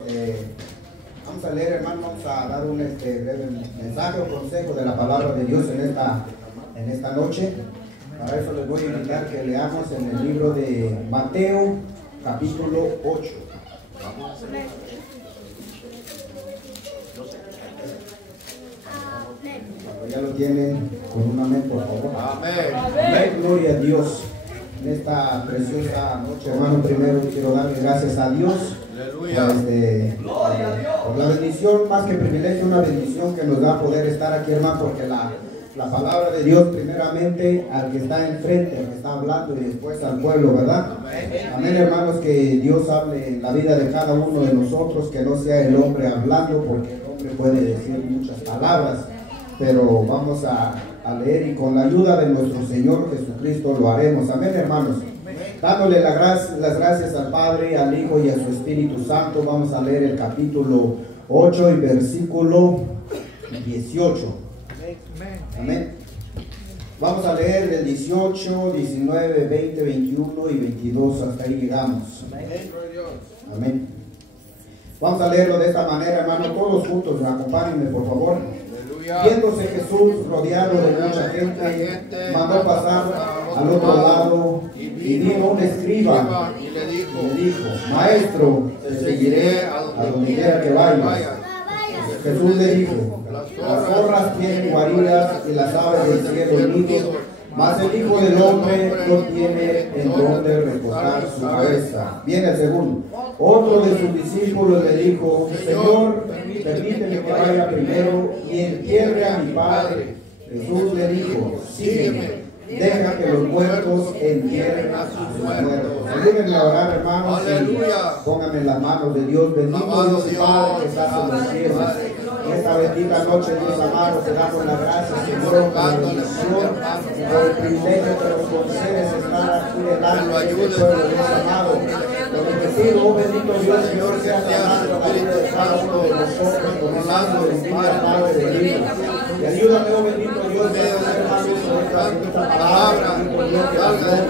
Vamos a leer, hermano, vamos a dar un breve mensaje o consejo de la palabra de Dios en esta noche. Para eso les voy a invitar que leamos en el libro de Mateo, capítulo 8. Cuando ya lo tienen, con un amén, por favor. Amén. Amén. Gloria a Dios. En esta preciosa noche, hermano, primero quiero darle gracias a Dios. Por la bendición, más que privilegio, una bendición que nos da poder estar aquí, hermano, porque la palabra de Dios, primeramente al que está enfrente, al que está hablando, y después al pueblo, ¿verdad? Amén, hermanos, que Dios hable en la vida de cada uno de nosotros, que no sea el hombre hablando, porque el hombre puede decir muchas palabras, pero vamos a leer, y con la ayuda de nuestro Señor Jesucristo lo haremos. Amén, hermanos. Dándole las gracias al Padre, al Hijo y a su Espíritu Santo, vamos a leer el capítulo 8 y versículo 18. Amén. Vamos a leer del 18, 19, 20, 21 y 22, hasta ahí llegamos. Amén. Vamos a leerlo de esta manera, hermano, todos juntos, acompáñenme por favor. Viéndose Jesús rodeado de mucha gente, mandó pasar al otro lado, y vino un escriba y le dijo: Maestro, te seguiré a donde quiera que vayas. Jesús le dijo: las zorras tienen guaridas y las aves del cielo nidos, mas el Hijo del Hombre no tiene en donde recostar su cabeza. Viene el segundo. Otro de sus discípulos le dijo: Señor, permíteme que vaya primero y entierre a mi Padre. Jesús le dijo: sígueme, deja que los muertos entierren a sus muertos. Ayúdenme a orar, hermanos, y pónganme en las manos de Dios. Bendito Dios y Padre que estás en los cielos. Esta bendita noche, Dios amado, te damos la gracia, Señor, por la bendición y por el privilegio que nos concedes estar aquí delante de este pueblo, Dios amado. Lo que te pido, oh bendito Dios, Señor, seas hablando a la vida de cada uno de nosotros, comenzando el día, Padre bendito. Y ayúdame, oh bendito Dios, a hacer hermanos esta palabra, bendito Dios, que la gloria.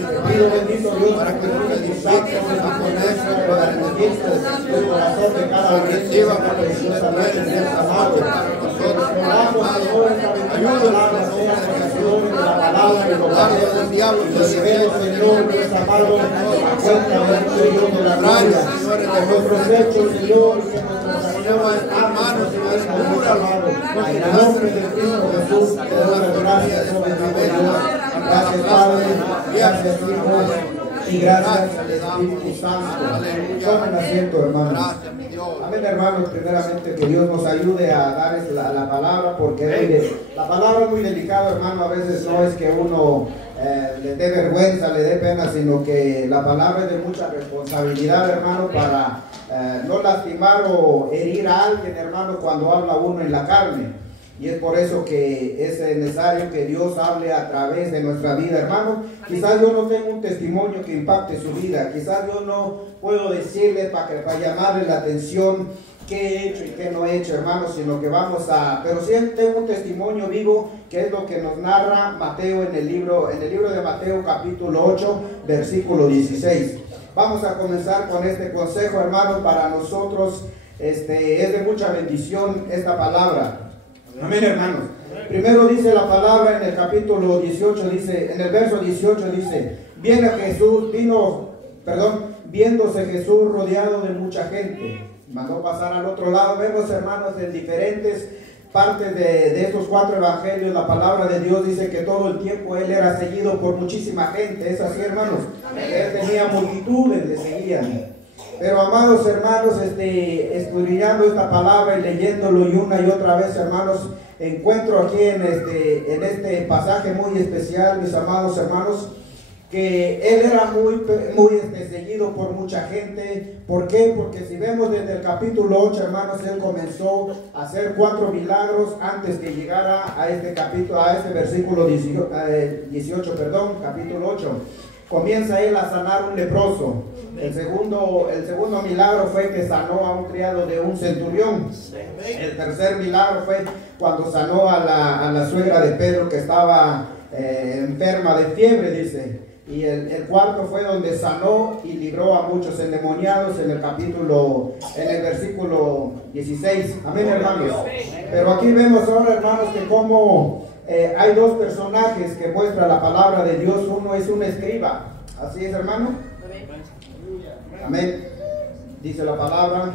Te pido, bendito Dios, para que tú me saques de tu ponencia, para que conquistes el corazón de cada oyente de esta preciosa noche, Dios amado. Oramos, Señor, esta bendita palabra, sea conocedores de la palabra y lo guardes del diablo. Lo llevemos, Señor, Dios amado, a cuenta, bendito Dios, de la gloria, de nuestros hechos, Señor, y de nuestras acciones, hermanos, y nuestra luz, amado. En el nombre de Cristo Jesús, te doy las gracias, oh bendito Dios. Gracias, Padre, gracias, Hijo, y gracias al Espíritu Santo. Tomen asiento, hermanos. Amén, hermanos. Primeramente, que Dios nos ayude a darles la palabra, porque la palabra es muy delicada, hermano. A veces no es que uno le dé vergüenza, le dé pena, sino que la palabra es de mucha responsabilidad, hermano, para no lastimar o herir a alguien, hermano, cuando habla uno en la carne. Y es por eso que es necesario que Dios hable a través de nuestra vida, hermano. Quizás yo no tengo un testimonio que impacte su vida. Quizás yo no puedo decirle para llamarle la atención qué he hecho y qué no he hecho, hermano, sino que pero sí tengo un testimonio vivo, que es lo que nos narra Mateo en el libro de Mateo, capítulo 8, versículo 16. Vamos a comenzar con este consejo, hermano, para nosotros. Es de mucha bendición esta palabra. Amén, hermanos. Primero dice la palabra en el capítulo 18, en el verso 18 dice: viéndose Jesús rodeado de mucha gente, mandó pasar al otro lado. Vemos, hermanos, en diferentes partes de estos 4 evangelios, la palabra de Dios dice que todo el tiempo él era seguido por muchísima gente. Es así, hermanos. Él tenía multitudes, le seguían. Pero, amados hermanos, estudiando esta palabra y leyéndolo y una y otra vez, hermanos, encuentro aquí en este pasaje muy especial, mis amados hermanos, que él era muy seguido por mucha gente. ¿Por qué? Porque si vemos desde el capítulo 8, hermanos, él comenzó a hacer 4 milagros antes que llegara a este versículo 18, capítulo 8. Comienza él a sanar un leproso. El segundo milagro fue que sanó a un criado de un centurión. El tercer milagro fue cuando sanó a la suegra de Pedro, que estaba enferma de fiebre, dice. Y el cuarto fue donde sanó y libró a muchos endemoniados en el versículo 16. Amén, hermanos. Pero aquí vemos ahora, hermanos, que como hay dos personajes que muestra la palabra de Dios. Uno es un escriba. ¿Así es, hermano? Amén. Dice la palabra.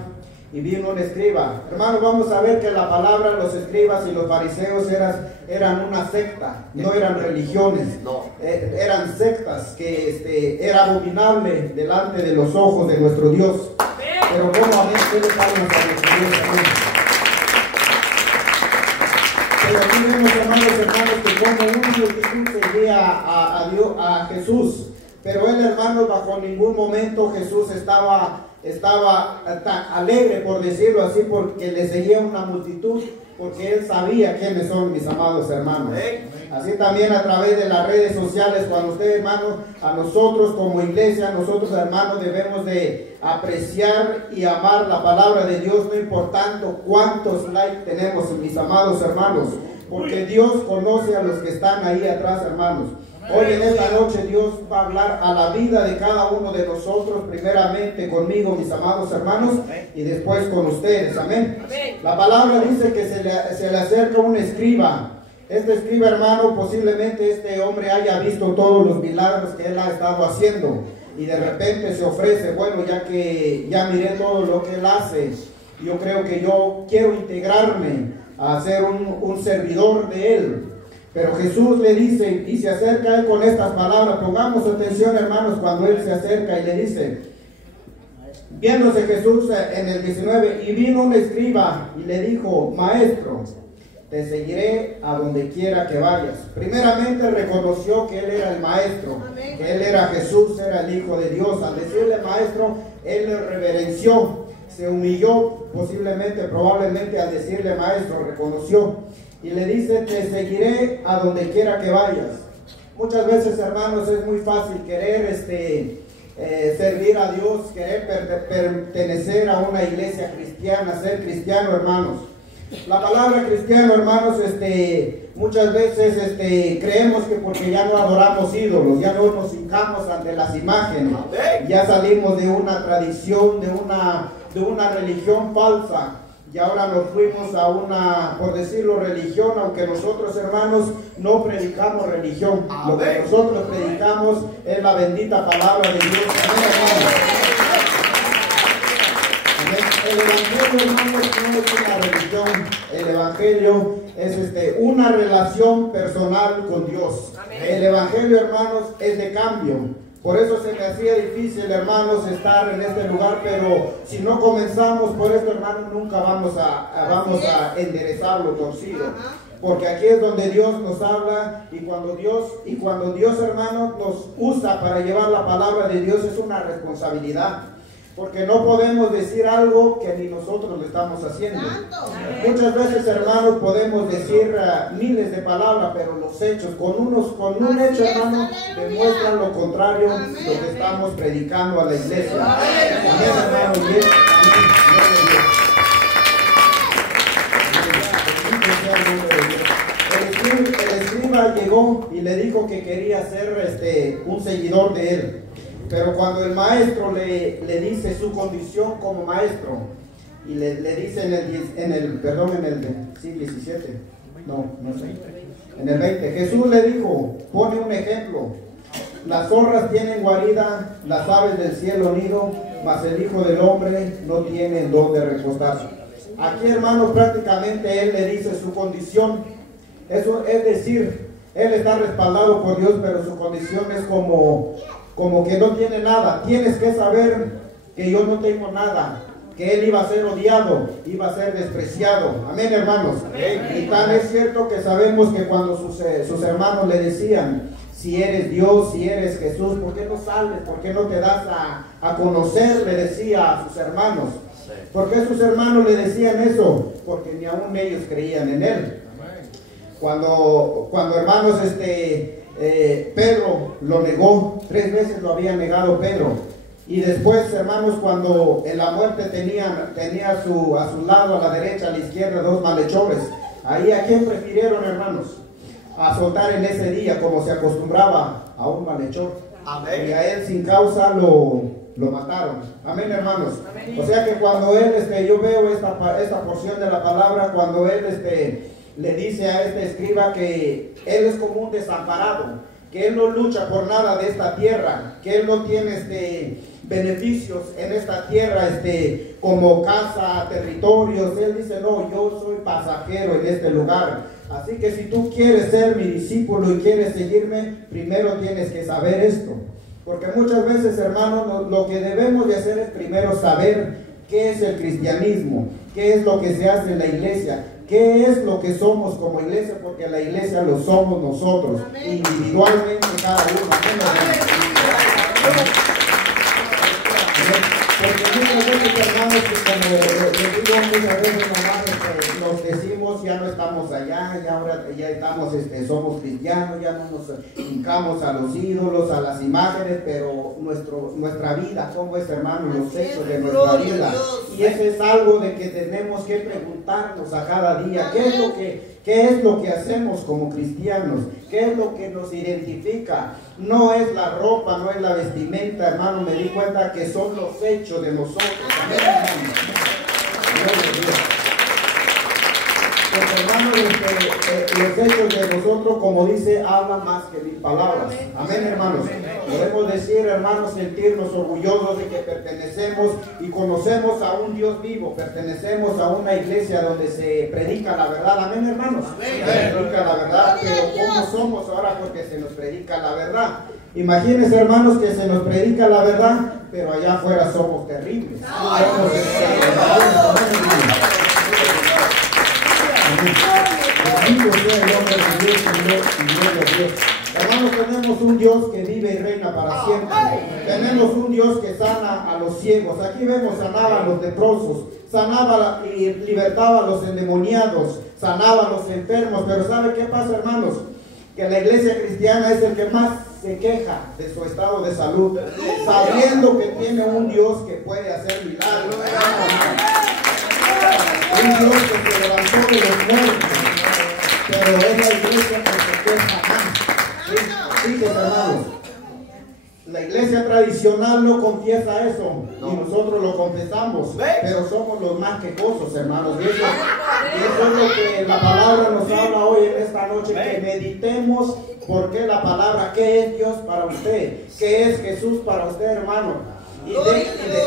Y vino un escriba. Hermanos, vamos a ver que la palabra, los escribas y los fariseos eran una secta, no eran religiones, eran sectas que era abominable delante de los ojos de nuestro Dios. Pero como a veces le palmas a nuestro Dios, amén. Pero aquí vemos, hermanos, que como una multitud seguía a Jesús, pero él, hermanos, bajo ningún momento Jesús estaba tan alegre, por decirlo así, porque le seguía una multitud, porque él sabía quiénes son, mis amados hermanos. Así también a través de las redes sociales, cuando usted, hermano, a nosotros como iglesia, nosotros, hermanos, debemos de apreciar y amar la palabra de Dios, no importando cuántos likes tenemos, mis amados hermanos, porque Dios conoce a los que están ahí atrás, hermanos. Hoy en esta noche Dios va a hablar a la vida de cada uno de nosotros, primeramente conmigo, mis amados hermanos, y después con ustedes, amén. La palabra dice que se le acerca un escriba. Este escriba, hermano, posiblemente este hombre haya visto todos los milagros que él ha estado haciendo, y de repente se ofrece, bueno, ya que ya miré todo lo que él hace, yo creo que yo quiero integrarme a ser un servidor de él. Pero Jesús le dice, y se acerca a él con estas palabras. Pongamos atención, hermanos, cuando él se acerca y le dice, viéndose Jesús en el 19, y vino un escriba y le dijo, maestro, te seguiré a donde quiera que vayas. Primeramente reconoció que él era el maestro, que él era Jesús, era el Hijo de Dios. Al decirle maestro, él le reverenció, se humilló, probablemente al decirle maestro, reconoció. Y le dice, te seguiré a donde quiera que vayas. Muchas veces, hermanos, es muy fácil querer servir a Dios, querer pertenecer a una iglesia cristiana, ser cristiano, hermanos. La palabra cristiano, hermanos, muchas veces creemos que porque ya no adoramos ídolos, ya no nos hincamos ante las imágenes, ya salimos de una tradición, de una religión falsa. Y ahora nos fuimos a una, por decirlo, religión, aunque nosotros, hermanos, no predicamos religión. Lo que nosotros predicamos es la bendita palabra de Dios. El Evangelio, hermanos, no es una religión. El Evangelio es una relación personal con Dios. El Evangelio, hermanos, es de cambio. Por eso se me hacía difícil, hermanos, estar en este lugar, pero si no comenzamos por esto, hermanos, nunca vamos a enderezar lo torcido. Porque aquí es donde Dios nos habla, y cuando Dios, hermanos, nos usa para llevar la palabra de Dios, es una responsabilidad. Porque no podemos decir algo que ni nosotros lo estamos haciendo. Muchas veces, hermanos, podemos decir miles de palabras, pero los hechos, con un hecho, hermano, demuestran lo contrario, lo que estamos predicando a la iglesia. Amén, hermano. El escriba llegó y le dijo que quería ser un seguidor de él. Pero cuando el maestro le dice su condición como maestro, y le dice en el 17, en el 20, Jesús le dijo, pone un ejemplo, las zorras tienen guarida, las aves del cielo nido, mas el Hijo del Hombre no tiene donde recostarse. Aquí, hermanos, prácticamente él le dice su condición, eso es decir, él está respaldado por Dios, pero su condición es como que no tiene nada. Tienes que saber que yo no tengo nada, que él iba a ser odiado, iba a ser despreciado. Amén, hermanos. Amén. Y tan es cierto que sabemos que cuando sus hermanos le decían, si eres Dios, si eres Jesús, ¿por qué no sales? ¿Por qué no te das a conocer? Le decía a sus hermanos. ¿Por qué sus hermanos le decían eso? Porque ni aún ellos creían en él. Cuando hermanos, Pedro lo negó, 3 veces lo había negado Pedro. Y después, hermanos, cuando en la muerte tenía a su lado, a la derecha, a la izquierda, 2 malhechores. Ahí, ¿a quién prefirieron, hermanos? A soltar en ese día, como se acostumbraba a un malhechor. Y a él sin causa lo mataron. Amén, hermanos. Amén. O sea que cuando él, yo veo esta porción de la palabra, cuando él le dice a este escriba que él es como un desamparado, que él no lucha por nada de esta tierra, que él no tiene beneficios en esta tierra, como casa, territorios. Él dice, no, yo soy pasajero en este lugar. Así que si tú quieres ser mi discípulo y quieres seguirme, primero tienes que saber esto. Porque muchas veces, hermanos, lo que debemos de hacer es primero saber qué es el cristianismo, qué es lo que se hace en la iglesia, qué es lo que somos como iglesia, porque la iglesia lo somos nosotros, individualmente cada uno. Porque muchas veces, hermanos, como les digo, muchas veces nos decimos, ya no estamos allá, ya ahora ya estamos, somos cristianos, ya no nos hincamos a los ídolos, a las imágenes, pero nuestra vida, ¿cómo es, hermano? Los hechos de nuestra vida. Y eso es algo de que tenemos que preguntarnos a cada día, ¿qué es lo que hacemos como cristianos? ¿Qué es lo que nos identifica? No es la ropa, no es la vestimenta, hermano. Me di cuenta que son los hechos de nosotros. Amén, hermano. Porque, hermano, los hechos de nosotros, como dice, hablan más que mil palabras. Amén, hermanos. Podemos decir, hermanos, sentirnos orgullosos de que pertenecemos y conocemos a un Dios vivo. Pertenecemos a una iglesia donde se predica la verdad. Amén, hermanos. Se predica la verdad, pero ¿cómo somos ahora? Porque se nos predica la verdad. Imagínense, hermanos, que se nos predica la verdad, pero allá afuera somos terribles. Bendito sea el nombre de Dios, Señor. Hermanos, tenemos un Dios que vive y reina para siempre. Tenemos un Dios que sana a los ciegos. Aquí vemos, sanaba a los leprosos, sanaba y libertaba a los endemoniados, sanaba a los enfermos. Pero ¿sabe qué pasa, hermanos? Que la iglesia cristiana es el que más se queja de su estado de salud, sabiendo que tiene un Dios que puede hacer milagros. Un Dios que se levantó de los muertos, pero es la iglesia que se queja más. Fíjense, hermanos, la iglesia tradicional no confiesa eso, y nosotros lo confesamos, pero somos los más quejosos, hermanos. Y eso es lo que la palabra nos habla hoy en esta noche, que meditemos por qué la palabra, qué es Dios para usted, qué es Jesús para usted, hermano. Y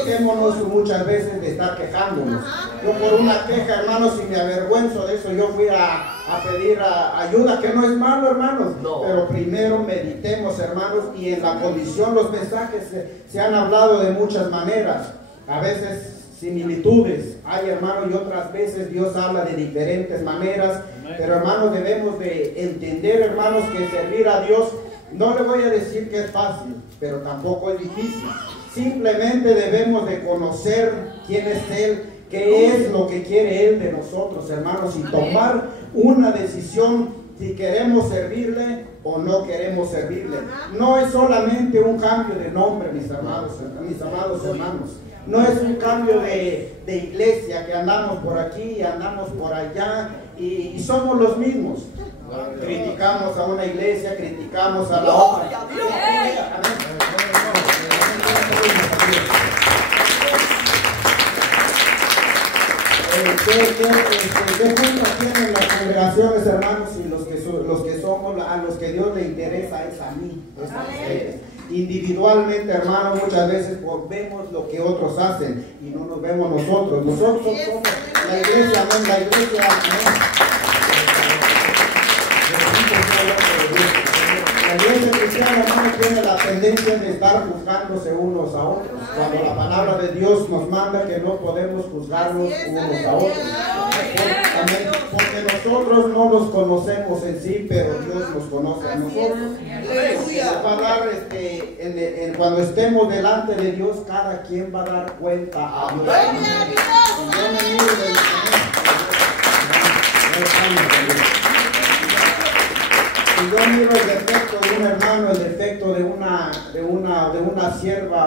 dejémonos muchas veces de estar quejándonos. Yo por una queja, hermanos, si me avergüenzo de eso, yo fui a pedir ayuda, que no es malo, hermanos. Pero primero meditemos, hermanos, y en la condición, los mensajes se han hablado de muchas maneras. A veces similitudes hay, hermanos, y otras veces Dios habla de diferentes maneras. Pero, hermanos, debemos de entender, hermanos, que servir a Dios, no le voy a decir que es fácil, pero tampoco es difícil. Simplemente debemos de conocer quién es Él, qué es lo que quiere Él de nosotros, hermanos, y tomar una decisión si queremos servirle o no queremos servirle. No es solamente un cambio de nombre, mis amados hermanos. No es un cambio de iglesia, que andamos por aquí, andamos por allá y somos los mismos. Criticamos a una iglesia, criticamos a la otra. ¿Qué juntas tienen las congregaciones, hermanos? Y los que somos, a los que Dios le interesa es a mí, es a ustedes. Individualmente, hermanos, muchas veces vemos lo que otros hacen y no nos vemos nosotros. Nosotros somos la iglesia, no es la iglesia. La iglesia cristiana, hermano, tiene la tendencia de estar juzgándose unos a otros, cuando la palabra de Dios nos manda que no podemos juzgarnos unos a otros. Porque nosotros no nos conocemos en sí, pero Dios nos conoce a nosotros. Nos va a dar, cuando estemos delante de Dios, cada quien va a dar cuenta a Dios. Si yo miro el defecto de un hermano, el defecto de una sierva,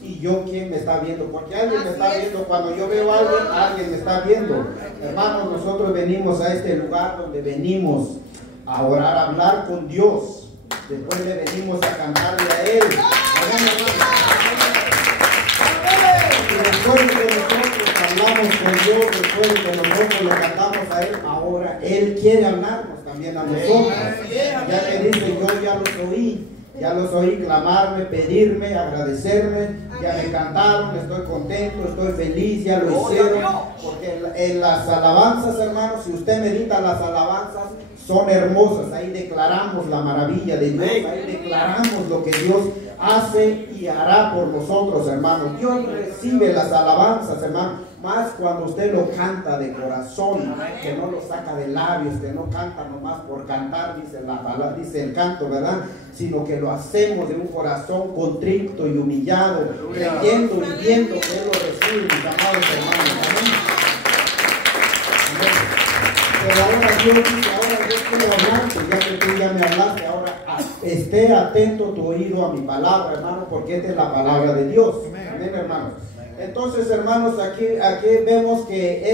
y yo, ¿quién me está viendo? Porque alguien me está viendo. Cuando yo veo a alguien me está viendo. Hermanos, nosotros venimos a este lugar donde venimos a orar, a hablar con Dios. después le venimos a cantarle a Él. Amén, hermano. Y después de que nosotros hablamos con Dios, después de que nosotros le cantamos a Él, ahora Él quiere hablarnos también a nosotros. Ya que dice, yo ya los oí clamarme, pedirme, agradecerme, ya me cantaron, estoy contento, estoy feliz, ya lo hicieron. Porque en las alabanzas, hermanos, si usted medita las alabanzas, son hermosas. Ahí declaramos la maravilla de Dios, ahí declaramos lo que Dios hace y hará por nosotros, hermanos. Dios recibe las alabanzas, hermanos, más cuando usted lo canta de corazón, que no lo saca de labios, que no canta nomás por cantar, dice la palabra, dice el canto, ¿verdad? Sino que lo hacemos de un corazón contrito y humillado, creyendo y viendo que Él lo recibe, mis amados hermanos. Amén. Pero ahora Dios dice, ahora yo quiero hablarte, ya que tú ya me hablaste, ahora esté atento tu oído a mi palabra, hermano, porque esta es la palabra de Dios. Amén, hermanos. Entonces, hermanos, aquí vemos que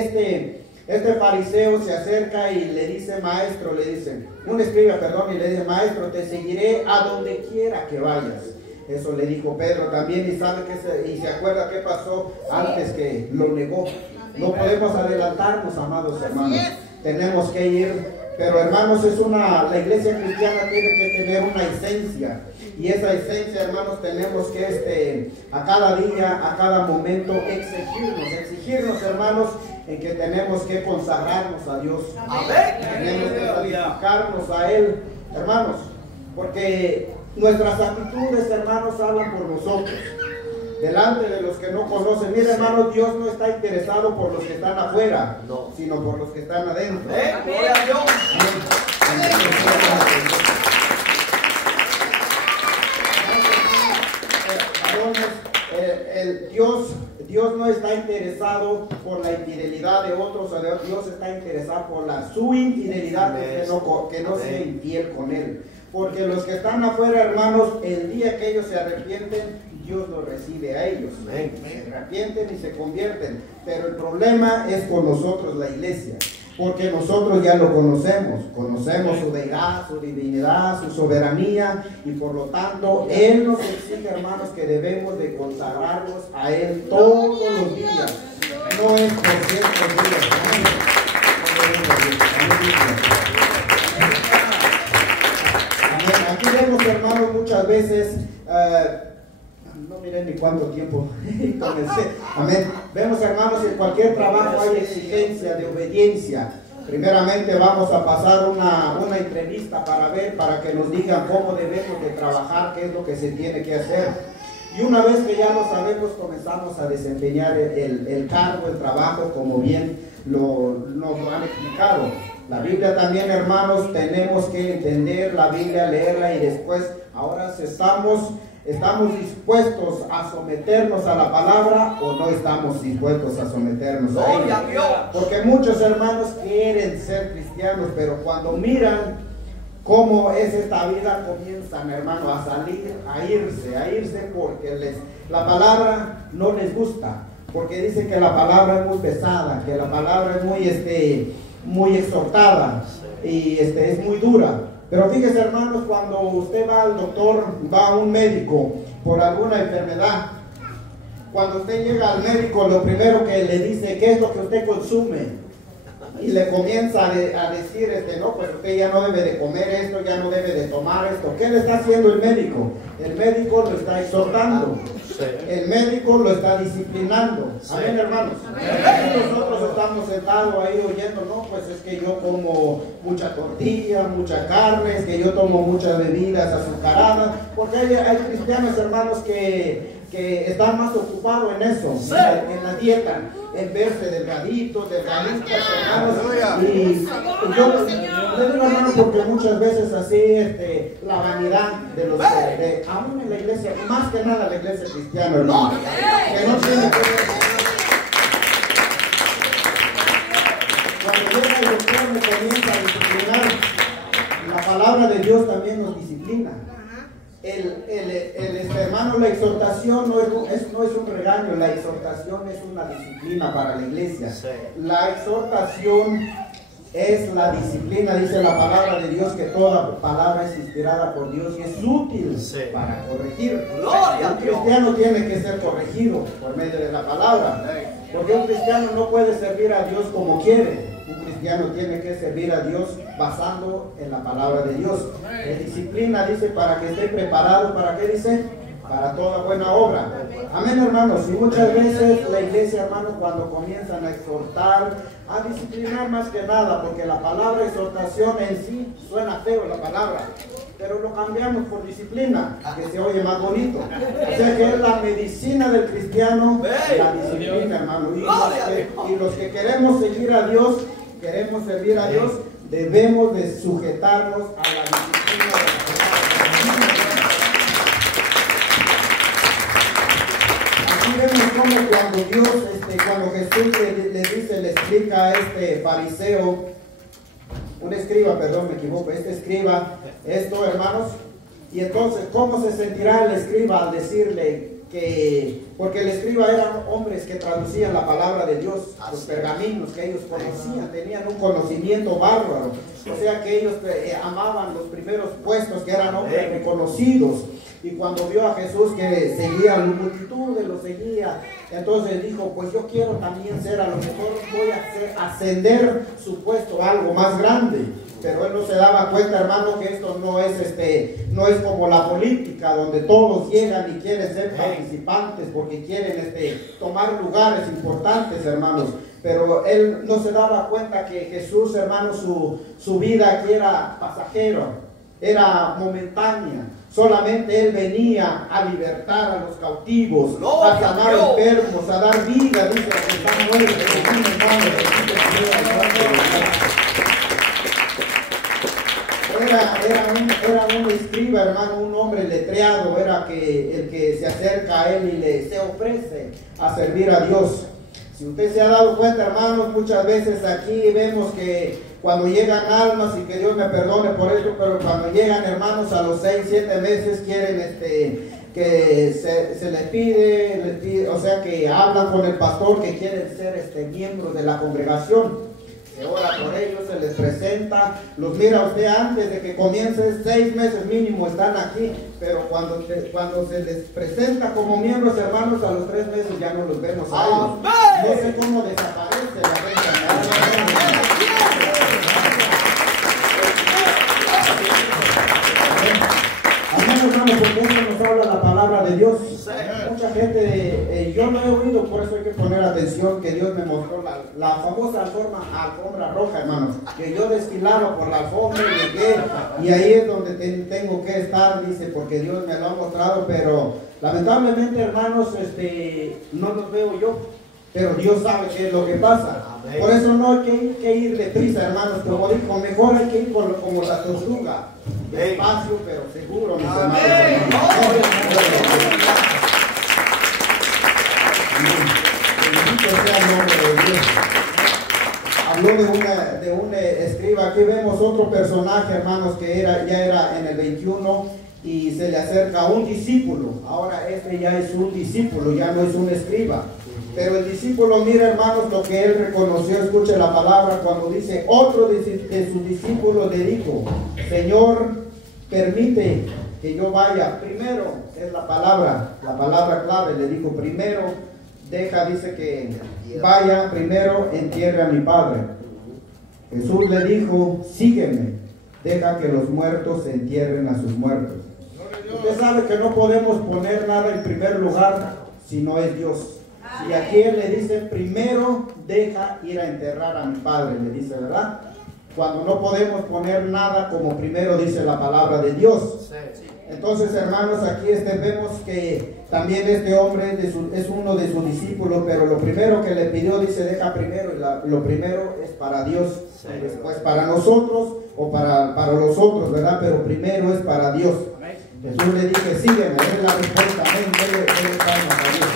este fariseo se acerca y le dice, maestro, le dice, un escriba, perdón, y le dice, maestro, te seguiré a donde quiera que vayas. Eso le dijo Pedro también, y sabe y se acuerda qué pasó antes que lo negó. No podemos adelantarnos, amados hermanos. Tenemos que ir. Pero hermanos, la iglesia cristiana tiene que tener una esencia. Y esa esencia, hermanos, tenemos que a cada día, a cada momento exigirnos, hermanos, en que tenemos que consagrarnos a Dios. Tenemos que santificarnos a Él, hermanos, porque nuestras actitudes, hermanos, hablan por nosotros. Delante de los que no conocen. Mira, hermano, Dios no está interesado por los que están afuera, sino por los que están adentro. Gloria a Dios. Dios no está interesado por la infidelidad de otros, Dios está interesado por su infidelidad, que no sea infiel con Él. Porque los que están afuera, hermanos, el día que ellos se arrepienten, Dios los recibe a ellos. Se arrepienten y se convierten. Pero el problema es con nosotros, la iglesia. Porque nosotros ya lo conocemos su deidad, su divinidad, su soberanía, y por lo tanto Él nos exige, hermanos, que debemos de consagrarnos a Él todos los días. No es por ciertos días. Aquí vemos, hermanos, muchas veces, no miren ni cuánto tiempo comencé. Amén. Vemos, hermanos, en cualquier trabajo hay exigencia de obediencia. Primeramente vamos a pasar una entrevista para que nos digan cómo debemos de trabajar, qué es lo que se tiene que hacer. Y una vez que ya lo sabemos, comenzamos a desempeñar el cargo, el trabajo, como bien nos lo han explicado. La Biblia también, hermanos, tenemos que entender la Biblia, leerla, y después, ahora ¿estamos dispuestos a someternos a la palabra o no estamos dispuestos a someternos a ella? Porque muchos hermanos quieren ser cristianos, pero cuando miran cómo es esta vida, comienzan, hermano, a salir, a irse porque la palabra no les gusta, porque dicen que la palabra es muy pesada, que la palabra es muy exhortada y es muy dura. Pero fíjese, hermanos, cuando usted va al doctor, va a un médico por alguna enfermedad, cuando usted llega al médico, lo primero que le dice, ¿qué es lo que usted consume? Y le comienza a decir, no, pues usted ya no debe de comer esto, ya no debe de tomar esto. ¿Qué le está haciendo el médico? El médico lo está exhortando. El médico lo está disciplinando. Amén, hermanos. Y nosotros estamos sentados ahí oyendo, no, pues es que yo como mucha tortilla, mucha carne, es que yo tomo muchas bebidas azucaradas, porque hay cristianos, hermanos, que están más ocupados en eso, en la dieta, en verse delgaditos, hermanos. Y yo le digo, hermano, porque muchas veces así la vanidad de los aún en la iglesia, más que nada la iglesia cristiana, hermano, que no tiene que ver. Cuando llega el doctor me comienza a disciplinar, la palabra de Dios también nos disciplina. Hermano, la exhortación no es un regaño, la exhortación es una disciplina para la iglesia. La exhortación es la disciplina. Dice la palabra de Dios que toda palabra es inspirada por Dios y es útil para corregir. Un cristiano tiene que ser corregido por medio de la palabra, porque un cristiano no puede servir a Dios como quiere. Un cristiano tiene que servir a Dios basando en la palabra de Dios. La disciplina dice para que esté preparado, ¿para qué dice? Para toda buena obra. Amén, hermanos. Y muchas veces la iglesia, hermanos, cuando comienzan a exhortar, a disciplinar más que nada, porque la palabra exhortación en sí suena feo la palabra, pero lo cambiamos por disciplina, que se oye más bonito. O sea que es la medicina del cristiano, la disciplina, hermano. Y los que queremos seguir a Dios, queremos servir a Dios, debemos de sujetarnos a la disciplina de la palabra. Vemos como cuando Dios, cuando Jesús le dice, le explica a este fariseo, un escriba, perdón, me equivoco, este escriba, esto, hermanos, y entonces, ¿cómo se sentirá el escriba al decirle que, porque el escriba eran hombres que traducían la palabra de Dios, los pergaminos que ellos conocían, tenían un conocimiento bárbaro, o sea que ellos amaban los primeros puestos, que eran hombres reconocidos. Y cuando vio a Jesús que seguía, la multitud lo seguía, entonces dijo, pues yo quiero también ser, a lo mejor voy a ascender su puesto a algo más grande. Pero él no se daba cuenta, hermano, que esto no es como la política, donde todos llegan y quieren ser participantes porque quieren tomar lugares importantes, hermanos. Pero él no se daba cuenta que Jesús, hermano, su vida aquí era pasajero, era momentánea. Solamente Él venía a libertar a los cautivos, a sanar enfermos, a dar vida, dice que están muertos, era un escriba, hermano, un hombre letrado, era el que se acerca a Él y se ofrece a servir a Dios. Si usted se ha dado cuenta, hermanos, muchas veces aquí vemos que cuando llegan almas, y que Dios me perdone por eso, pero cuando llegan, hermanos, a los 6, 7 meses quieren que se les pide, o sea que hablan con el pastor que quieren ser miembros de la congregación. Se ora por ellos, se les presenta, los mira usted antes de que comience, 6 meses mínimo están aquí, pero cuando se les presenta como miembros, hermanos, a los 3 meses ya no los vemos a ellos. No sé cómo desaparece la gente. Hermano, porque eso nos habla la palabra de Dios. Mucha gente, yo no he oído, por eso hay que poner atención, que Dios me mostró la famosa alfombra roja, hermanos, que yo desfilaba por la alfombra y ahí es donde tengo que estar, dice, porque Dios me lo ha mostrado, pero lamentablemente, hermanos, no los veo yo. Pero Dios sabe qué es lo que pasa. Amén. Por eso no hay que ir deprisa, hermanos. Como dijo, mejor hay que ir como la tortuga. Despacio, pero seguro, mis hermanos. Bendito sea el nombre de Dios. Habló de un escriba. Aquí vemos otro personaje, hermanos, que ya era en el 21 y se le acerca a un discípulo. Ahora ya es un discípulo, ya no es un escriba. Pero el discípulo, mira, hermanos, lo que él reconoció. Escuche la palabra cuando dice, otro de sus discípulos le dijo, Señor, permite que yo vaya. Primero, es la palabra clave, le dijo, primero, dice que vaya, primero entierre a mi padre. Jesús le dijo, sígueme, deja que los muertos entierren a sus muertos. Usted sabe que no podemos poner nada en primer lugar si no es Dios. Y aquí él le dice, primero deja ir a enterrar a mi padre, le dice, ¿verdad? Cuando no podemos poner nada como primero dice la palabra de Dios. Entonces, hermanos, aquí vemos que también este hombre es uno de sus discípulos, pero lo primero que le pidió, dice, deja primero, y lo primero es para Dios, y después para nosotros o para los otros, ¿verdad? Pero primero es para Dios. Jesús le dice, sígueme, es la respuesta, amén, dele palmas a Dios.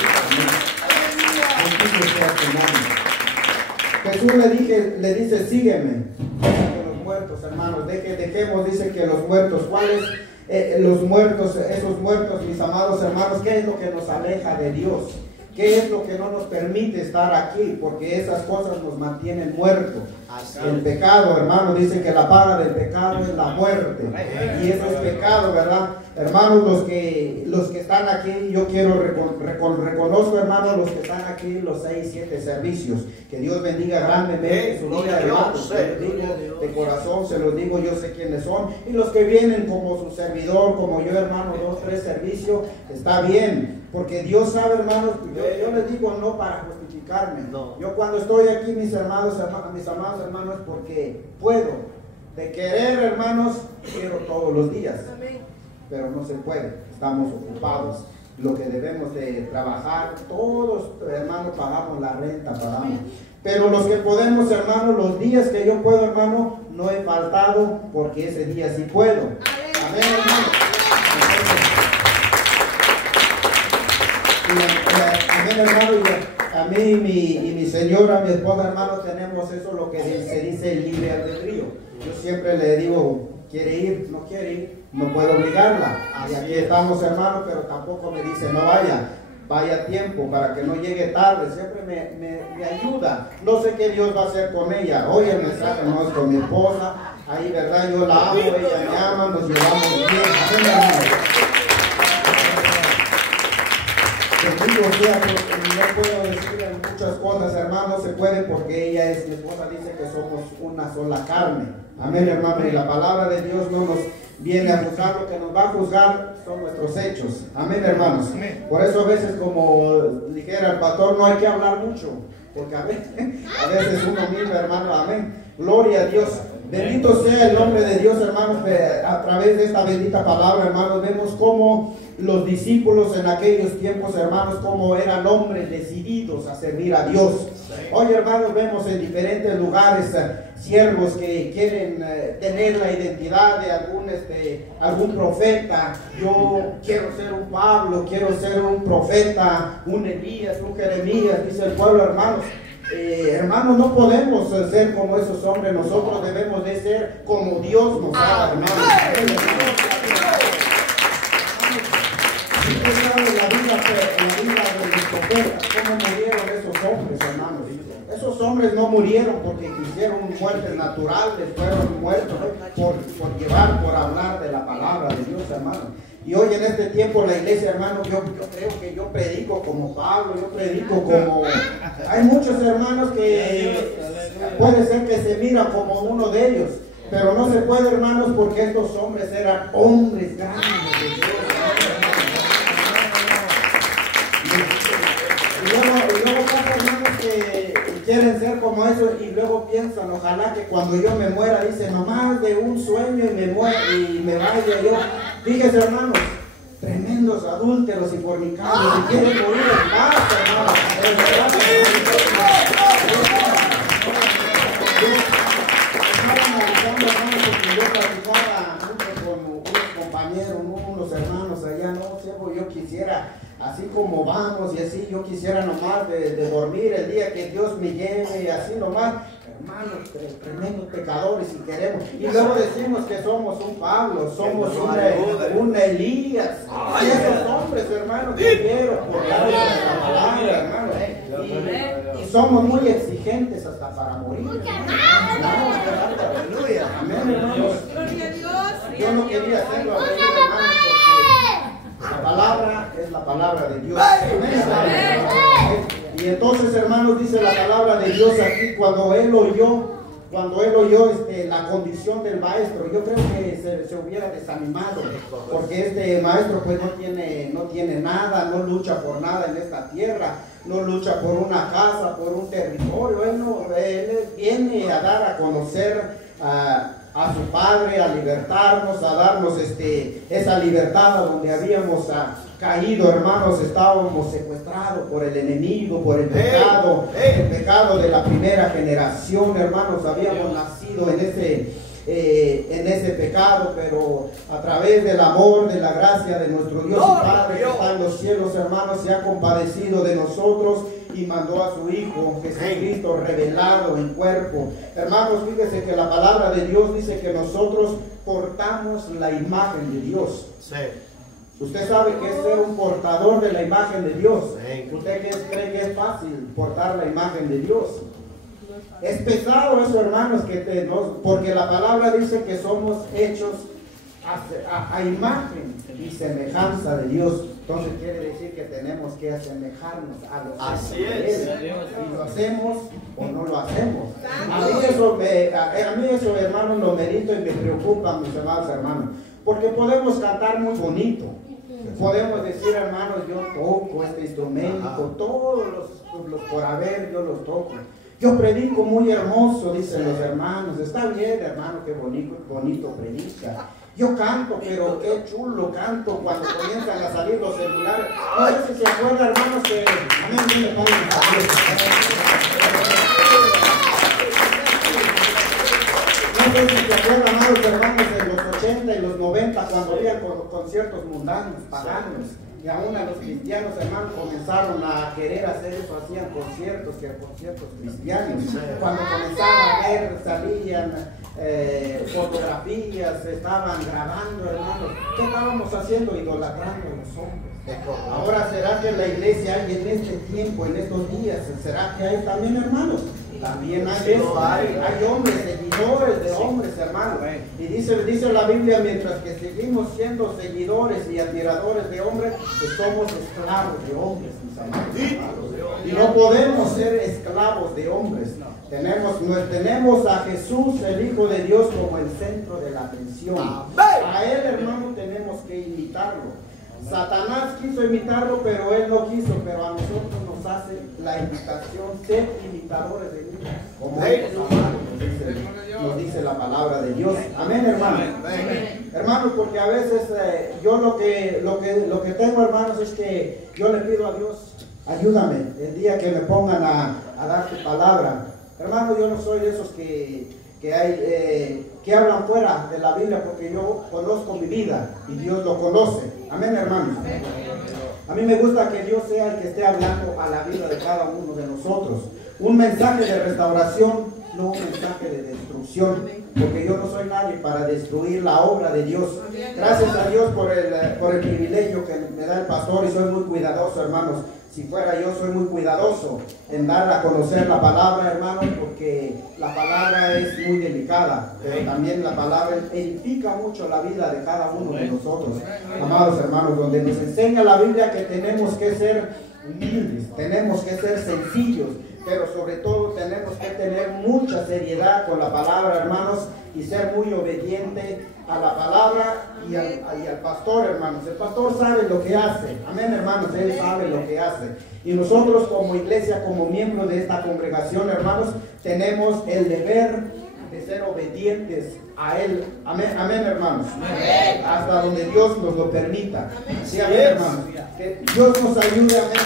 Jesús le dice, sígueme. Los muertos, hermanos, dejemos, dice que los muertos, ¿cuáles? Los muertos, esos muertos, mis amados hermanos, ¿qué es lo que nos aleja de Dios? ¿Qué es lo que no nos permite estar aquí? Porque esas cosas nos mantienen muertos. El pecado, hermano, dice que la paga del pecado es la muerte. Y eso es pecado, ¿verdad? Hermanos, los que están aquí, yo quiero reconozco, hermanos, los que están aquí, los 6, 7 servicios. Que Dios bendiga grandemente su vida, hermanos. Se los digo de corazón, se los digo, yo sé quiénes son. Y los que vienen como su servidor, como yo, hermano, 2, 3 servicios, está bien. Porque Dios sabe, hermanos, yo les digo no para justificarme. No. Yo cuando estoy aquí, mis amados hermanos, porque puedo. De querer, hermanos, quiero todos los días. Pero no se puede, estamos ocupados. Lo que debemos de trabajar, todos, hermanos, pagamos la renta, pagamos. Pero los que podemos, hermanos, los días que yo puedo, hermano, no he faltado porque ese día sí puedo. Amén, hermano. Amén, hermano, y a mí y mi señora, mi esposa, hermano, tenemos eso, lo que se dice el libre albedrío. Yo siempre le digo, ¿quiere ir? ¿No quiere ir? No puedo obligarla. Y aquí estamos, hermano, pero tampoco me dice, no vaya a tiempo para que no llegue tarde. Siempre me ayuda. No sé qué Dios va a hacer con ella. Hoy el mensaje no es con mi esposa. Ahí, ¿verdad? Yo la amo, ella me ama, nos llevamos bien. Amén, hermano. Bendito sea, porque no puedo decirle muchas cosas, hermano, se puede porque ella es mi esposa, dice que somos una sola carne. Amén, hermano, y la palabra de Dios no nos viene a juzgar, lo que nos va a juzgar son nuestros hechos. Amén, hermanos. Por eso a veces, como dijera el pastor, no hay que hablar mucho, porque a veces uno mismo, hermano, amén. Gloria a Dios. Bendito sea el nombre de Dios, hermanos. A través de esta bendita palabra, hermanos, vemos cómo los discípulos en aquellos tiempos, hermanos, como eran hombres decididos a servir a Dios. Hoy, hermanos, vemos en diferentes lugares siervos que quieren tener la identidad de algún profeta. Yo quiero ser un Pablo, quiero ser un profeta, un Elías, un Jeremías, dice el pueblo, hermanos. Hermanos, no podemos ser como esos hombres, nosotros debemos de ser como Dios nos haga, hermanos. La vida de los profetas, cómo murieron esos hombres, hermanos. Esos hombres no murieron porque quisieron muertes naturales, fueron muertos por llevar, por hablar de la palabra de Dios, hermano. Y hoy en este tiempo la iglesia, hermano, yo creo que yo predico como Pablo, yo predico como... Hay muchos hermanos que puede ser que se miran como uno de ellos, pero no se puede, hermanos, porque estos hombres eran hombres grandes de Dios. Y luego pasa, hermanos, que quieren ser como eso y luego piensan, ojalá que cuando yo me muera, dicen, nomás de un sueño y me muera y me vaya yo. Fíjese, hermanos, tremendos adúlteros y fornicarios, si quieren morir en paz, hermanos. Yo platicaba mucho con unos compañeros, unos hermanos allá, no, siempre yo quisiera, así como vamos y así, yo quisiera nomás de dormir el día que Dios me lleve, así nomás. Hermanos, tremendos pecadores si queremos. Y luego decimos que somos un Pablo, somos un Elías. Y esos hombres, hermanos, que quiero por la palabra, hermano. Y somos muy exigentes hasta para morir. Aleluya. Amén, hermanos. Yo no quería hacerlo, hermanos, porque la palabra es la palabra de Dios. Amén. Y entonces, hermanos, dice la palabra de Dios aquí, cuando él oyó la condición del maestro, yo creo que se hubiera desanimado, porque este maestro pues no tiene nada, no lucha por nada en esta tierra, no lucha por una casa, por un territorio, él viene a dar a conocer a su Padre, a libertarnos, a darnos esa libertad a donde habíamos caído, hermanos, estábamos secuestrados por el enemigo, por el pecado de la primera generación, hermanos, habíamos nacido en ese pecado, pero a través del amor, de la gracia de nuestro Dios y Padre que está en los cielos, hermanos, se ha compadecido de nosotros y mandó a su Hijo Jesucristo revelado en cuerpo. Hermanos, fíjense que la palabra de Dios dice que nosotros portamos la imagen de Dios. Usted sabe que es ser un portador de la imagen de Dios. ¿Usted cree que es fácil portar la imagen de Dios? Es pesado eso, hermanos, porque la palabra dice que somos hechos a imagen y semejanza de Dios. Entonces quiere decir que tenemos que asemejarnos a los hechos de Él. Y lo hacemos o no lo hacemos. A mí eso, hermanos, lo medito y me preocupa, mis amados hermanos. Porque podemos cantar muy bonito. Podemos decir, hermanos, yo toco este instrumento, todos los por haber yo los toco. Yo predico muy hermoso, dicen los hermanos. Está bien, hermano, qué bonito predica. Yo canto, pero qué chulo canto cuando comienzan a salir los celulares. No sé si se acuerdan, hermanos, que a mí me ponen no sé si se acuerdan, amados hermanos, en los 80 y los 90, cuando había conciertos mundanos, paganos. Y aún a los cristianos, hermanos, comenzaron a querer hacer eso, hacían conciertos cristianos. Cuando comenzaban a ver, salían fotografías, estaban grabando, hermanos. ¿Qué estábamos haciendo? Idolatrando a los hombres. Ahora, ¿será que en la iglesia hay en este tiempo, en estos días, será que hay también, hermanos? También hay eso, hay hombres, seguidores de hombres, hermanos. Y dice la Biblia, mientras que seguimos siendo seguidores y admiradores de hombres, que somos esclavos de hombres, mis amados. Y no podemos ser esclavos de hombres. Tenemos a Jesús, el Hijo de Dios, como el centro de la atención. A Él, hermano, tenemos que imitarlo. Satanás quiso imitarlo, pero él no quiso, pero a nosotros nos hace la invitación, ser imitadores de Dios, como nos dice la palabra de Dios. Amén, hermano. Hermanos, porque a veces yo lo que tengo, hermanos, es que yo le pido a Dios, ayúdame el día que me pongan a dar tu palabra. Hermano, yo no soy de esos que hablan fuera de la Biblia, porque yo conozco mi vida y Dios lo conoce. Amén, hermanos. A mí me gusta que Dios sea el que esté hablando a la vida de cada uno de nosotros. Un mensaje de restauración, no un mensaje de destrucción, porque yo no soy nadie para destruir la obra de Dios. Gracias a Dios por el privilegio que me da el pastor, y soy muy cuidadoso, hermanos. Si fuera yo, soy muy cuidadoso en dar a conocer la palabra, hermanos, porque la palabra es muy delicada, pero también la palabra edifica mucho la vida de cada uno de nosotros. Amados hermanos, donde nos enseña la Biblia que tenemos que ser humildes, tenemos que ser sencillos, pero sobre todo tenemos que tener mucha seriedad con la palabra, hermanos, y ser muy obediente a la palabra y al pastor, hermanos. El pastor sabe lo que hace. Amén, hermanos, él sabe lo que hace. Y nosotros como iglesia, como miembros de esta congregación, hermanos, tenemos el deber de ser obedientes a él. Amén, amén, hermanos. Amén. Hasta donde Dios nos lo permita. Sí, amén, hermanos. Que Dios nos ayude, amén.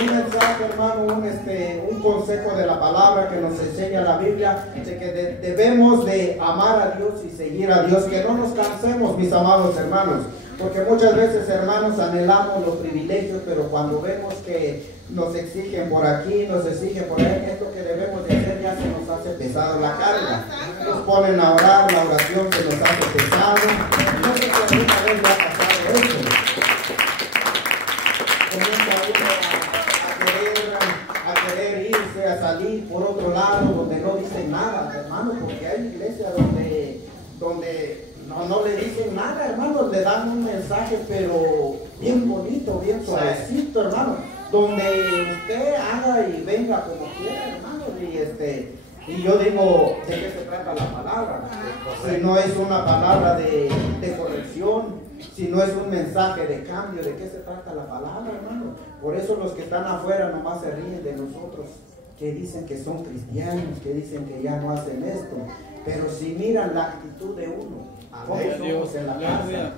Un mensaje, hermano, un consejo de la palabra que nos enseña la Biblia, de que debemos de amar a Dios y seguir a Dios, que no nos cansemos, mis amados hermanos, porque muchas veces, hermanos, anhelamos los privilegios, pero cuando vemos que nos exigen por aquí, nos exigen por ahí, esto que debemos de hacer ya se nos hace pesado la carga. Nos ponen a orar, la oración se nos hace pesado. No sé si alguna vez le ha pasado eso. Comienza uno a querer irse, a salir por otro lado, donde no dicen nada, hermano, porque hay iglesias donde no le dicen nada, hermano, le dan un mensaje, pero bien bonito, bien suavecito, hermano, donde usted haga y venga como quiera, hermano, y yo digo, ¿de qué se trata la palabra? Si no es una palabra de corrección, si no es un mensaje de cambio, ¿de qué se trata la palabra, hermano? Por eso los que están afuera nomás se ríen de nosotros, que dicen que son cristianos, que dicen que ya no hacen esto. Pero si miran la actitud de uno, cómo somos en la casa,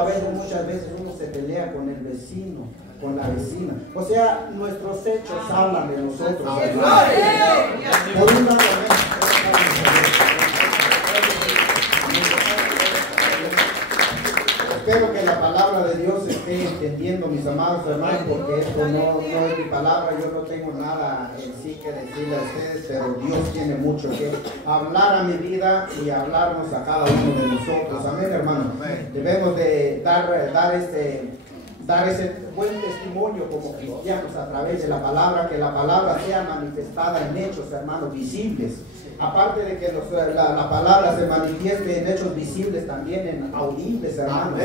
a veces, muchas veces uno se pelea con el vecino, con la vecina. O sea, nuestros hechos hablan de nosotros. Por un lado, espero que la palabra palabra de Dios esté entendiendo, mis amados hermanos, porque esto no es mi palabra, yo no tengo nada en sí que decirle a ustedes, pero Dios tiene mucho que hablar a mi vida y hablarnos a cada uno de nosotros. Amén, hermanos. Debemos de dar ese buen testimonio como cristianos a través de la palabra, que la palabra sea manifestada en hechos, hermanos, visibles. Aparte de que la palabra se manifieste en hechos visibles, también en audibles, hermanos.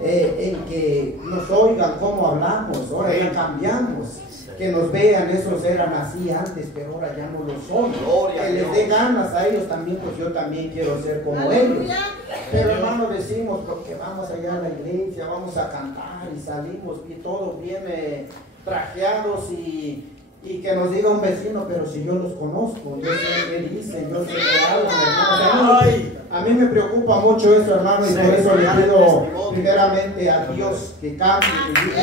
En que nos oigan cómo hablamos, ahora ya cambiamos. Que nos vean, esos eran así antes, pero ahora ya no lo son. Que les dé ganas a ellos también, pues yo también quiero ser como ellos. Pero hermano, decimos, porque vamos allá a la iglesia, vamos a cantar y salimos y todos bien trajeados y que nos diga un vecino, pero si yo los conozco, yo sé qué dicen, yo sé qué hablan, hermano. A mí me preocupa mucho eso, hermano, y por eso le pido primeramente a Dios que cambie mi vida.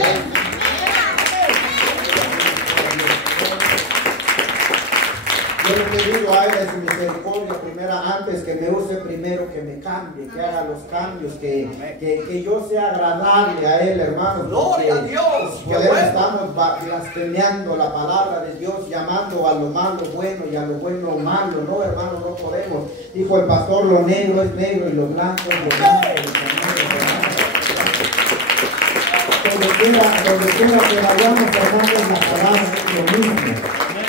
Yo le he pedido a Él en su misericordia primera, antes que me use primero, que me cambie, que haga los cambios, que yo sea agradable a Él, hermano. Gloria a Dios. Estamos blasfemiando la palabra de Dios, llamando a lo malo bueno y a lo bueno malo. No, hermano, no podemos. Dijo el pastor, lo negro es negro y lo blanco es lo blanco. Donde quiera que vayamos, hermanos, la palabra es lo mismo.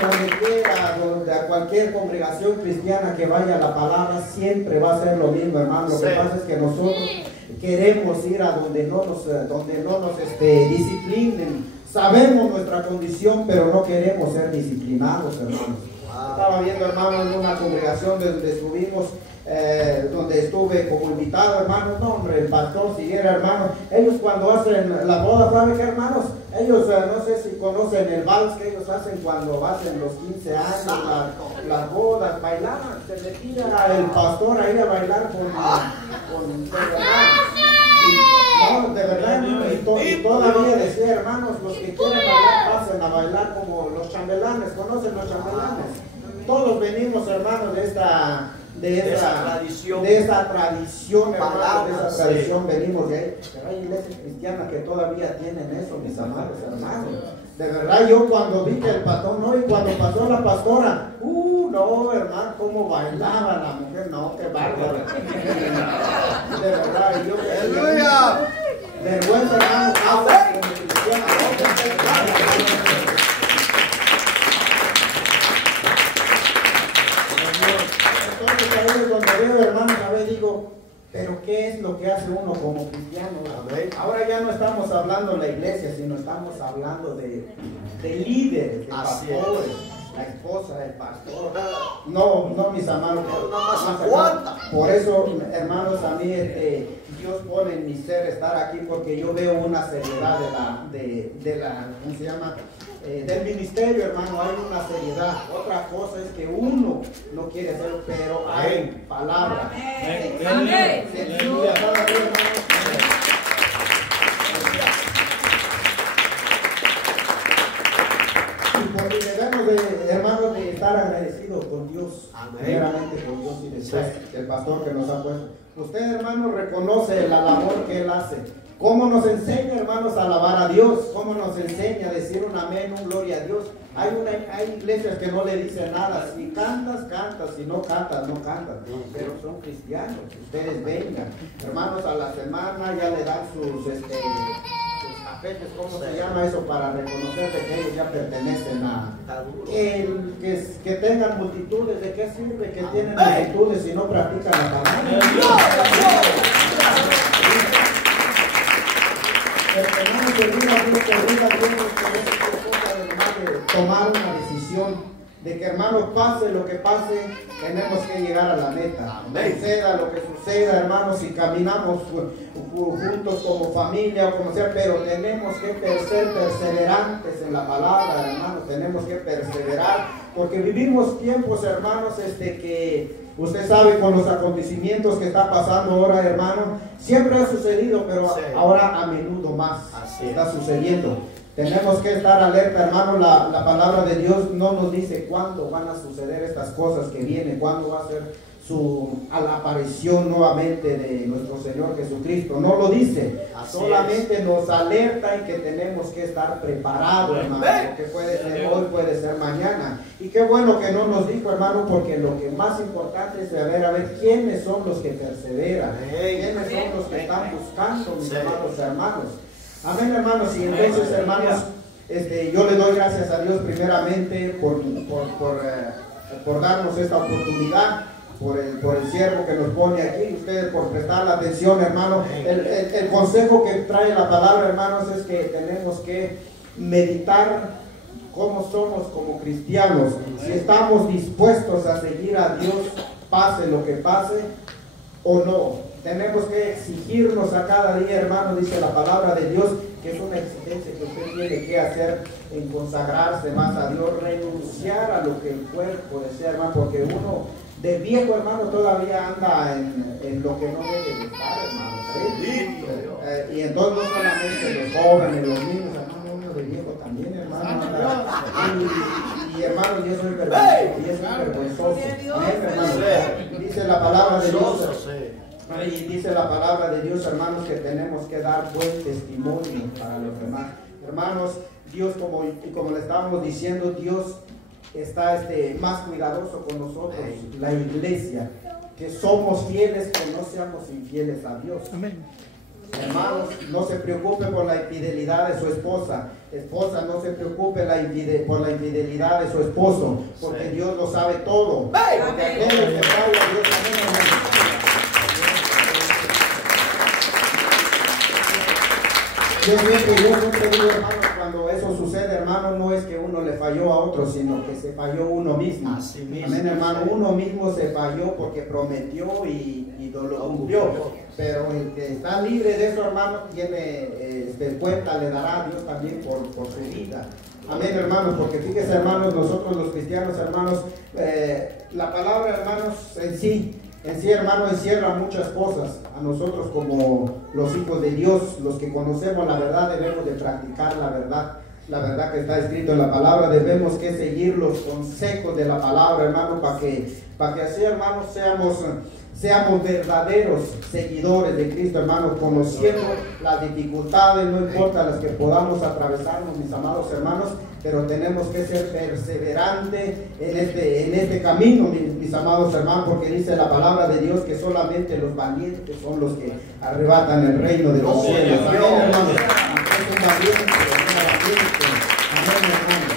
Donde quiera, a cualquier congregación cristiana que vaya, la palabra siempre va a ser lo mismo, hermano. Lo que pasa es que nosotros queremos ir a donde no nos disciplinen. Sabemos nuestra condición, pero no queremos ser disciplinados, hermanos. Estaba viendo, hermano, en una congregación donde estuvimos, donde estuve como invitado, hermano. No, hombre, el pastor siguiera, hermano. Ellos cuando hacen la boda, ¿saben qué, hermanos? Ellos, no sé si conocen el vals que ellos hacen cuando hacen los 15 años, las bodas, bailaban. Se metía el pastor ahí a bailar con de verdad. No, de verdad, y todavía decía, hermanos, los que quieren bailar, pasen a bailar como los chambelanes. ¿Conocen los chambelanes? Todos venimos, hermanos, de esa tradición, hermanos, de esa tradición venimos de ahí. Pero hay iglesias cristianas que todavía tienen eso, mis amados hermanos. De verdad, yo cuando vi que el pastor, no, y cuando pasó la pastora, no, hermano, cómo bailaba la mujer, no, qué bárbaro. De verdad, y yo ¡Aleluya! Vergüenza, hermano, ahora como cristiana. Entonces ahí es donde veo, hermanos, a ver, digo, pero ¿qué es lo que hace uno como cristiano? Ahora ya no estamos hablando de la iglesia, sino estamos hablando de líderes, de pastores, la esposa del pastor. No, mis amados. Por eso, hermanos, a mí Dios pone en mi ser estar aquí, porque yo veo una seriedad de la ¿cómo se llama? Del ministerio, hermano. Hay una seriedad. Otra cosa es que uno no quiere hacerlo, pero hay palabra. Amén. Porque debemos de, hermanos, de estar agradecidos con Dios, primeramente con Dios y después el pastor que nos ha puesto. Usted, hermano, reconoce la labor que él hace. ¿Cómo nos enseña, hermanos, a alabar a Dios? ¿Cómo nos enseña a decir un amén, un gloria a Dios? Hay iglesias que no le dicen nada. Si cantas, cantas. Si no cantas, no cantas. Pero son cristianos. Ustedes vengan. Hermanos, a la semana ya le dan sus cafetes, ¿cómo se llama eso? Para reconocer de que ellos ya pertenecen a... Que tengan multitudes. ¿De qué sirve que tienen multitudes si no practican la palabra? Hermanos, tomar una decisión de que, hermanos, pase lo que pase, tenemos que llegar a la meta. Suceda lo que suceda, hermanos, si caminamos juntos como familia o como sea, pero tenemos que ser perseverantes en la palabra, hermanos. Tenemos que perseverar, porque vivimos tiempos, hermanos, que usted sabe, con los acontecimientos que está pasando ahora, hermano, siempre ha sucedido, pero ahora a menudo más está sucediendo. Tenemos que estar alerta, hermano. La palabra de Dios no nos dice cuándo van a suceder estas cosas que vienen, cuándo va a ser a la aparición nuevamente de nuestro Señor Jesucristo. No lo dice, solamente nos alerta en que tenemos que estar preparados, hermano, porque puede ser hoy, puede ser mañana. Y qué bueno que no nos dijo, hermano, porque lo que más importante es saber, a ver, quiénes son los que perseveran, quiénes son los que están buscando, mis amados hermanos. Amén, hermanos. Y entonces, hermanos, yo le doy gracias a Dios primeramente por darnos esta oportunidad, por el siervo que nos pone aquí, ustedes por prestar la atención, hermano. El consejo que trae la palabra, hermanos, es que tenemos que meditar cómo somos como cristianos, si estamos dispuestos a seguir a Dios, pase lo que pase o no. Tenemos que exigirnos a cada día, hermano, dice la palabra de Dios, que es una exigencia que usted tiene que hacer en consagrarse más a Dios, renunciar a lo que el cuerpo desea, hermano, porque uno de viejo, hermano, todavía anda en lo que no debe de estar, hermano. ¿Sí? Y entonces no solamente los jóvenes, los niños, hermano, uno de viejo también, hermano. Y hermano, yo soy vergonzoso. Dice la palabra de Dios. Y dice la palabra de Dios, hermanos, que tenemos que dar buen testimonio para los demás. Hermanos, Dios, como le estábamos diciendo, Dios está más cuidadoso con nosotros, la iglesia, que somos fieles, que no seamos infieles a Dios. Amén. Hermanos, no se preocupe por la infidelidad de su esposa. Esposa, no se preocupe por la infidelidad de su esposo, porque Dios lo sabe todo. Porque aquel que sabe a Dios también, hermanos. Yo siempre digo, hermano, cuando eso sucede, hermano, no es que uno le falló a otro, sino que se falló uno mismo. Amén, hermano, uno mismo se falló porque prometió y no lo cumplió. Pero el que está libre de eso, hermano, tiene cuenta, le dará a Dios también por su vida. Amén, hermanos, porque fíjese, hermanos, nosotros los cristianos, hermanos, la palabra, hermanos, en sí, hermano, encierra muchas cosas. A nosotros como los hijos de Dios, los que conocemos la verdad, debemos de practicar la verdad que está escrito en la palabra. Debemos que seguir los consejos de la palabra, hermano, para que así, hermanos, seamos verdaderos seguidores de Cristo, hermanos, conociendo las dificultades, no importa las que podamos atravesarnos, mis amados hermanos, pero tenemos que ser perseverantes en este camino, mis amados hermanos, porque dice la palabra de Dios que solamente los valientes son los que arrebatan el reino de los cielos. Amén, hermanos. Es un valiente, amén, hermanos.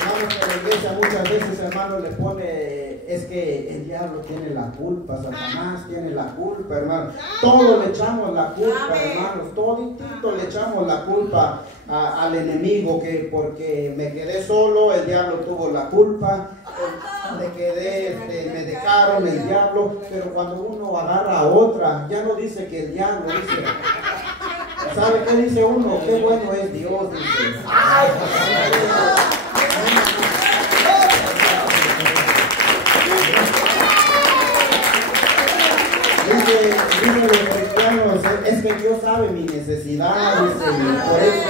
Hermanos, que la iglesia muchas veces, hermanos, le pone, es que el diablo tiene la culpa, Satanás tiene la culpa, hermano. Todos le echamos la culpa, hermanos, toditito le echamos la culpa al enemigo, que porque me quedé solo, el diablo tuvo la culpa, me dejaron el diablo. Pero cuando uno agarra a otra, ya no dice que el diablo, dice, ¿sabe qué dice uno? Qué bueno es Dios, dice. Dice los cristianos, es que Dios sabe mi necesidad, dice, por eso,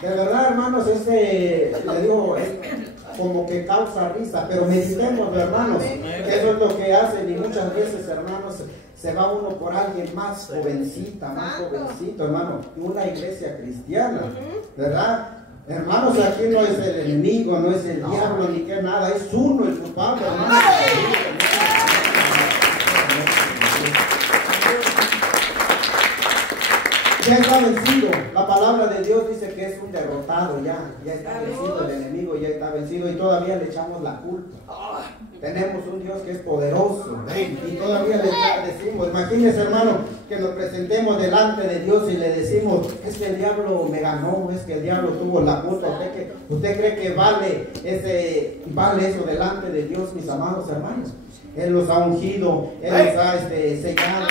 de verdad, hermanos, le digo, es como que causa risa, pero meditemos, hermanos, que eso es lo que hacen. Y muchas veces, hermanos, se va uno por alguien más jovencito, hermano, una iglesia cristiana, ¿verdad? Hermanos, aquí no es el enemigo, no es el diablo, ni que nada, es uno el culpable, hermano. Ya está vencido. La palabra de Dios dice que es un derrotado ya está vencido el enemigo, ya está vencido, y todavía le echamos la culpa. Tenemos un Dios que es poderoso y todavía le decimos, imagínense, hermano, que nos presentemos delante de Dios y le decimos, es que el diablo me ganó, es que el diablo tuvo la culpa. ¿Usted cree que vale eso delante de Dios, mis amados hermanos? Él los ha ungido, Él los ha sellado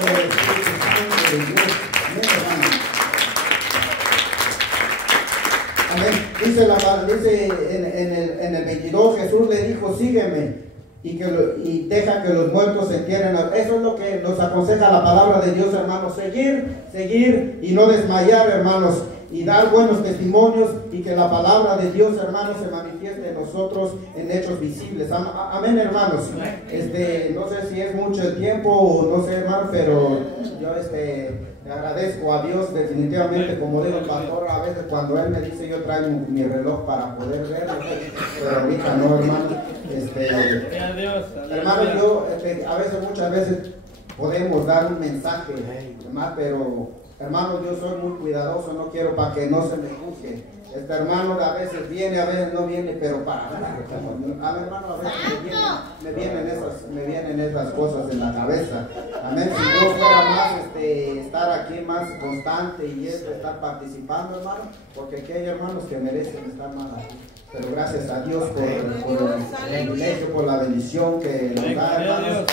con el Espíritu Santo de Dios. Amén. Dice en el 22, Jesús le dijo, sígueme. y deja que los muertos se entierren. Eso es lo que nos aconseja la palabra de Dios, hermanos. Seguir y no desmayar, hermanos, y dar buenos testimonios, y que la palabra de Dios, hermanos, se manifieste en nosotros en hechos visibles. Amén, hermanos. No sé si es mucho el tiempo o no sé, hermano, pero yo le agradezco a Dios definitivamente. Como dijo el pastor, a veces cuando él me dice, yo traigo mi reloj para poder verlo, pero ahorita no, hermano. Hermano, yo muchas veces podemos dar un mensaje, hermano, pero hermano, yo soy muy cuidadoso, no quiero para que no se me juzgue. Hermano, a veces viene, a veces no viene, pero para hermano, a veces me vienen esas cosas en la cabeza. Amén. Si yo fuera más estar aquí más constante y estar participando, hermano, porque aquí hay hermanos que merecen estar más aquí. Pero gracias a Dios por el privilegio, por la bendición que nos da, hermanos.